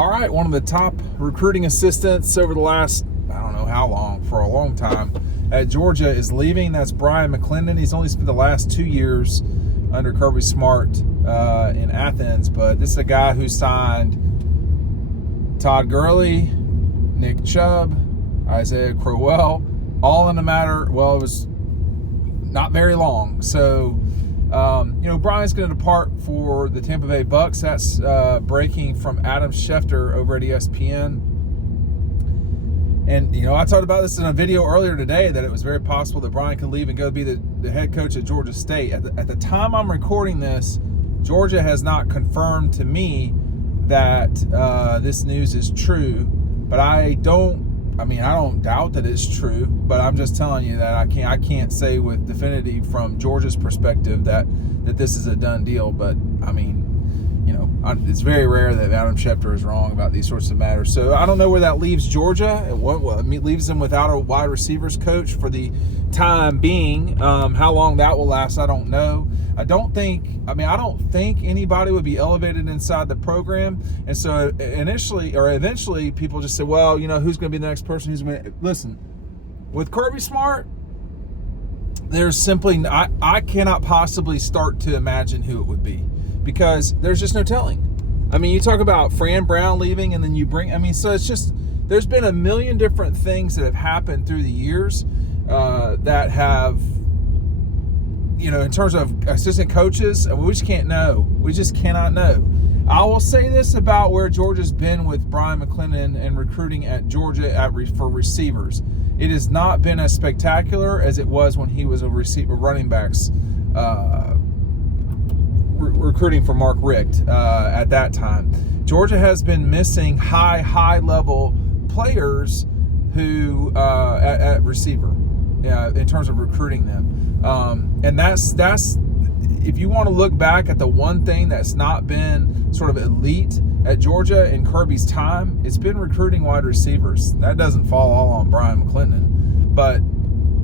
All right, one of the top recruiting assistants over the last, I don't know how long, for a long time at Georgia is leaving. That's Brian McClendon. He's only spent the last 2 years under Kirby Smart in Athens, but this is a guy who signed Todd Gurley, Nick Chubb, Isaiah Crowell, all in a matter, well, it was not very long. So, Brian's going to depart for the Tampa Bay Bucks. That's breaking from Adam Schefter over at ESPN. And, I talked about this in a video earlier today that it was very possible that Brian could leave and go be the head coach at Georgia State. At the time I'm recording this, Georgia has not confirmed to me that this news is true. But I don't doubt that it's true, but I'm just telling you that I can't say with definitivity from Georgia's perspective that this is a done deal. But it's very rare that Adam Schefter is wrong about these sorts of matters. So I don't know where that leaves Georgia. It leaves them without a wide receivers coach for the time being. How long that will last, I don't know. I don't think anybody would be elevated inside the program. And so eventually people just say, well, who's going to be the next person? Listen, with Kirby Smart, there's simply, I cannot possibly start to imagine who it would be because there's just no telling. You talk about Fran Brown leaving and then so it's just, there's been a million different things that have happened through the years that have, in terms of assistant coaches, we just can't know. We just cannot know. I will say this about where Georgia's been with Brian McClendon and recruiting at Georgia for receivers. It has not been as spectacular as it was when he was a running backs recruiting for Mark Richt at that time. Georgia has been missing high-level players who at receiver in terms of recruiting them. And that's if you want to look back at the one thing that's not been sort of elite at Georgia in Kirby's time, it's been recruiting wide receivers. That doesn't fall all on Brian McClendon, but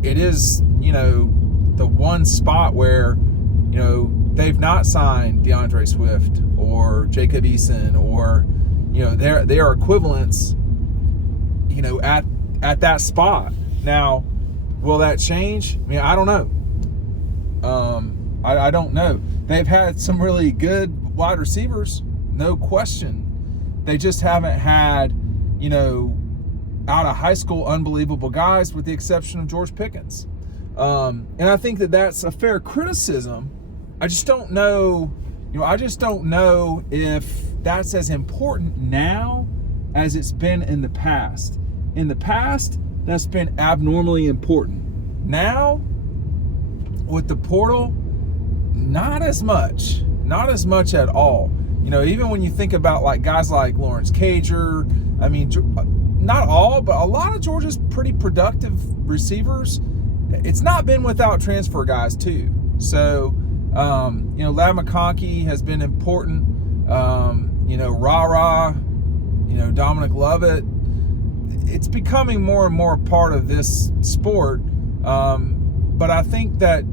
it is, the one spot where, they've not signed DeAndre Swift or Jacob Eason or, they are equivalents, at that spot. Now, will that change? I don't know. I don't know. They've had some really good wide receivers, no question. They just haven't had, out of high school, unbelievable guys with the exception of George Pickens. And I think that that's a fair criticism. I just don't know, if that's as important now as it's been in the past. In the past, that's been abnormally important. Now, with the portal, not as much at all. Even when you think about like guys like Lawrence Cager, not all, but a lot of Georgia's pretty productive receivers. It's not been without transfer guys too. So, Ladd McConkey has been important. Dominic Lovett. It's becoming more and more a part of this sport. But I think that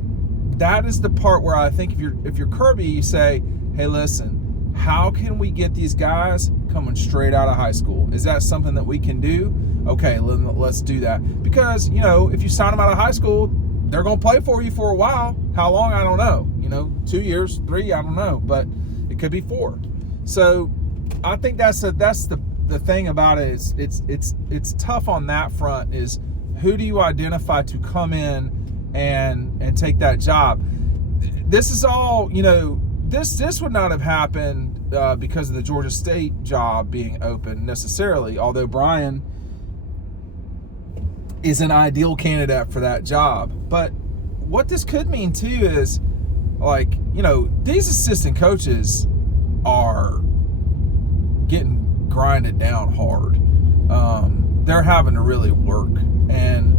is the part where I think if you're Kirby, you say, hey, listen, how can we get these guys coming straight out of high school? Is that something that we can do? Okay, let's do that. Because, if you sign them out of high school, they're going to play for you for a while. How long? I don't know. 2 years, 3, I don't know. But it could be 4. So I think that's the thing about it is it's tough on that front is who do you identify to come in and take that job? This is all, this would not have happened because of the Georgia State job being open necessarily, although Brian is an ideal candidate for that job. But what this could mean too is these assistant coaches are getting grinded down hard. They're having to really work. And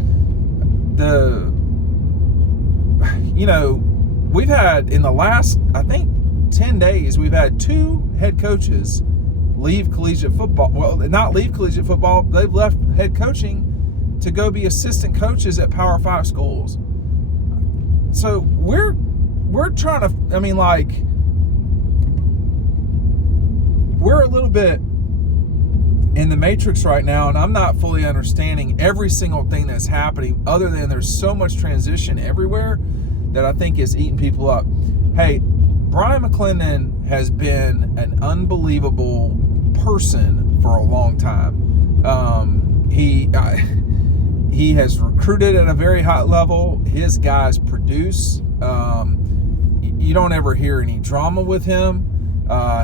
we've had in the last, I think, 10 days, we've had 2 head coaches leave collegiate football. Well, not leave collegiate football. They've left head coaching to go be assistant coaches at Power 5 schools. So we're trying to, we're a little bit in the matrix right now, and I'm not fully understanding every single thing that's happening, other than there's so much transition everywhere that I think is eating people up. Hey, Brian McClendon has been an unbelievable person for a long time. He has recruited at a very high level. His guys produce. You don't ever hear any drama with him.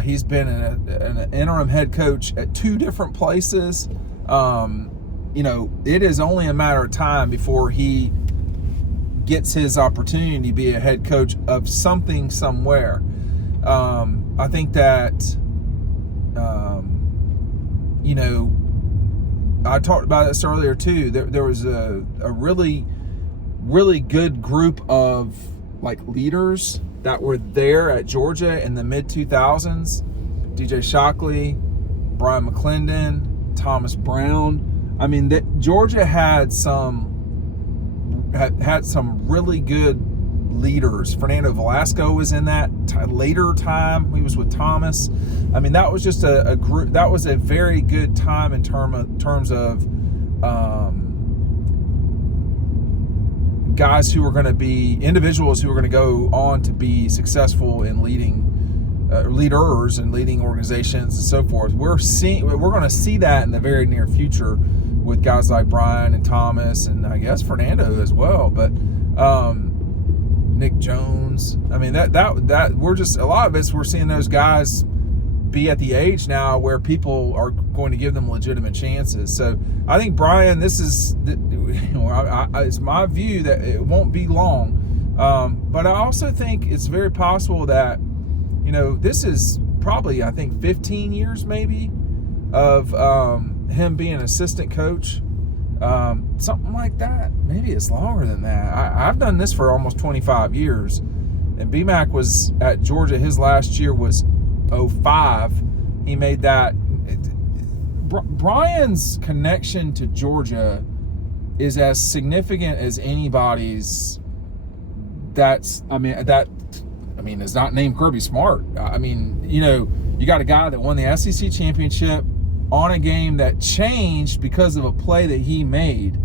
He's been an interim head coach at 2 different places. It is only a matter of time before he gets his opportunity to be a head coach of something somewhere. I think that, I talked about this earlier too. There was a really, really good group of leaders that were there at Georgia in the mid-2000s. DJ Shockley, Brian McClendon, Thomas Brown. I mean, Georgia had some really good leaders. Fernando Velasco was in that later time. He was with Thomas. I mean, that was just a group. That was a very good time in terms of guys who were going to be individuals who were going to go on to be successful in leading leaders and leading organizations and so forth. We're going to see that in the very near future with guys like Brian and Thomas, and I guess Fernando as well. But Nick Jones. I mean, that we're just, a lot of us, we're seeing those guys be at the age now where people are going to give them legitimate chances. So I think Brian, it's my view that it won't be long. But I also think it's very possible that, this is probably, I think, 15 years maybe of him being an assistant coach. Something like that. Maybe it's longer than that. I've done this for almost 25 years. And BMAC was at Georgia. His last year was 05. He made that. Brian's connection to Georgia is as significant as anybody's. It's not named Kirby Smart. I mean, you got a guy that won the SEC championship on a game that changed because of a play that he made.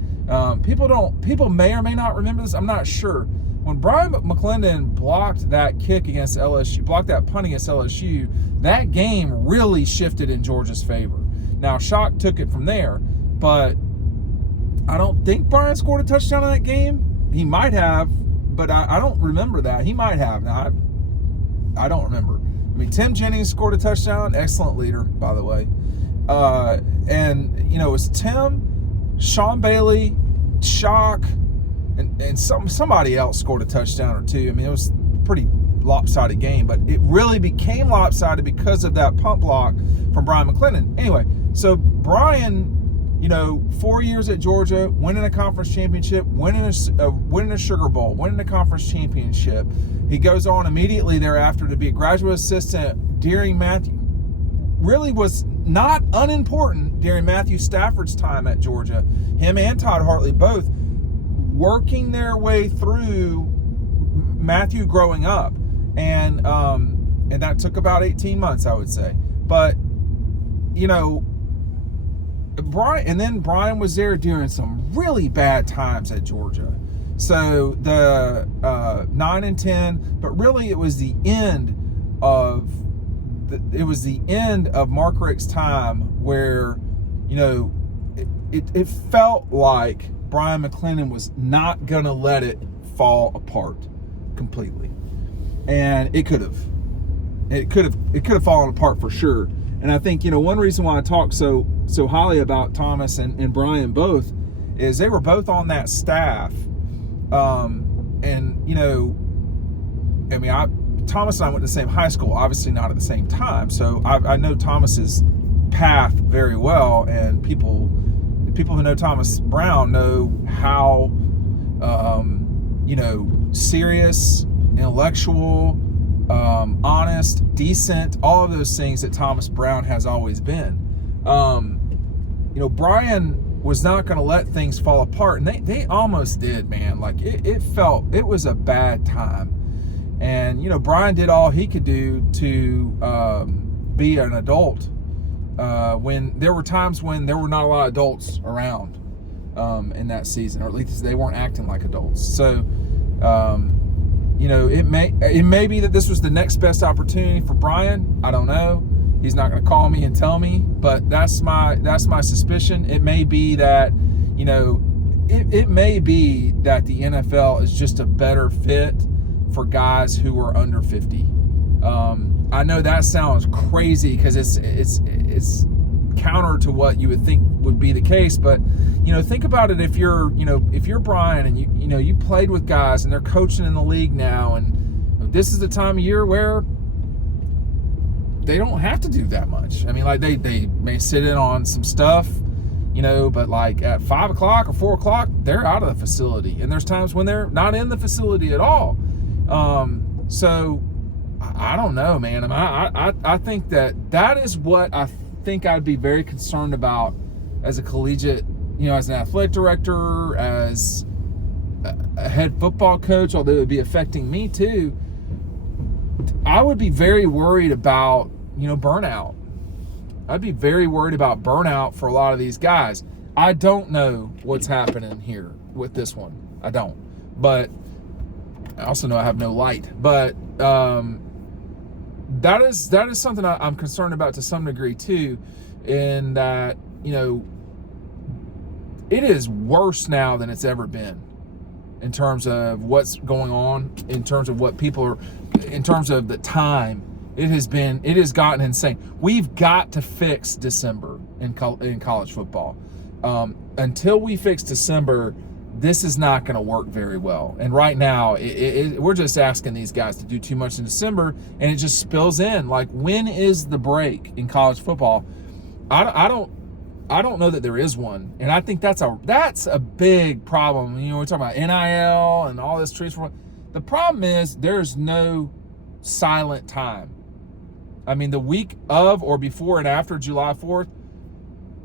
People may or may not remember this. I'm not sure. When Brian McClendon blocked that kick against LSU, blocked that punt against LSU, that game really shifted in Georgia's favor. Now, Shock took it from there, but I don't think Brian scored a touchdown in that game. He might have, but I don't remember that. He might have. Now, I don't remember. I mean, Tim Jennings scored a touchdown. Excellent leader, by the way. It was Tim, Sean Bailey, Shock, and somebody else scored a touchdown or 2. I mean, it was a pretty lopsided game, but it really became lopsided because of that punt block from Brian McClendon. Anyway, so Brian, 4 years at Georgia, winning a conference championship, winning a Sugar Bowl, winning a conference championship. He goes on immediately thereafter to be a graduate assistant during really was not unimportant during Matthew Stafford's time at Georgia. Him and Todd Hartley both working their way through Matthew growing up. And that took about 18 months, I would say. But, Brian was there during some really bad times at Georgia. So the 9-10, but really it was the end of Mark Richt's time where, it felt like Brian McClendon was not gonna let it fall apart completely, and it could have fallen apart for sure. And I think one reason why I talk so highly about Thomas and Brian both is they were both on that staff, Thomas and I went to the same high school, obviously not at the same time. So I know Thomas's path very well, and people who know Thomas Brown know how, serious, intellectual, honest, decent, all of those things that Thomas Brown has always been. Brian was not going to let things fall apart, and they almost did, man. Like it was a bad time. And, Brian did all he could do to be an adult when there were times when there were not a lot of adults around in that season, or at least they weren't acting like adults. So, it may be that this was the next best opportunity for Brian. I don't know. He's not going to call me and tell me, but that's my suspicion. It may be that, it may be that the NFL is just a better fit for guys who are under 50. I know that sounds crazy because it's counter to what you would think would be the case, but think about it. If you're Brian and you played with guys and they're coaching in the league now, and this is the time of year where they don't have to do that much. I mean, like they may sit in on some stuff, but like at 5 o'clock or 4 o'clock, they're out of the facility, and there's times when they're not in the facility at all. So I don't know, man. I think that is what I think I'd be very concerned about as a collegiate, as an athletic director, as a head football coach, although it would be affecting me too. I would be very worried about, burnout. I'd be very worried about burnout for a lot of these guys. I don't know what's happening here with this one. I don't. But I also know I have no light. But that is something I'm concerned about to some degree too, in that, it is worse now than it's ever been in terms of what's going on, in terms of what people are, in terms of the time. It has gotten insane. We've got to fix December in college football. Until we fix December, this is not going to work very well. And right now, we're just asking these guys to do too much in December, and it just spills in. Like, when is the break in college football? I don't know that there is one, and I think that's a big problem. We're talking about NIL and all this transfer. The problem is there's no silent time. I mean, the week of or before and after July 4th,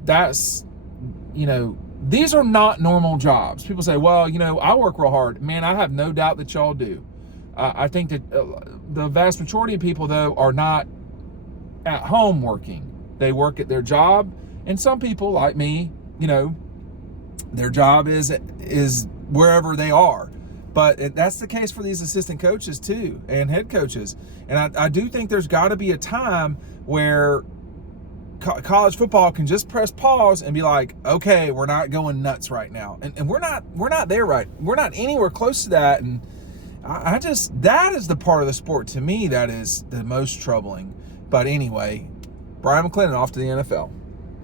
that's, these are not normal jobs. People say, well, I work real hard. Man, I have no doubt that y'all do. I think that the vast majority of people, though, are not at home working. They work at their job. And some people, like me, their job is wherever they are. But that's the case for these assistant coaches too, and head coaches. And I do think there's got to be a time where college football can just press pause and be like, okay, we're not going nuts right now. And we're not there right. We're not anywhere close to that. And that is the part of the sport to me that is the most troubling. But anyway, Brian McClendon off to the NFL.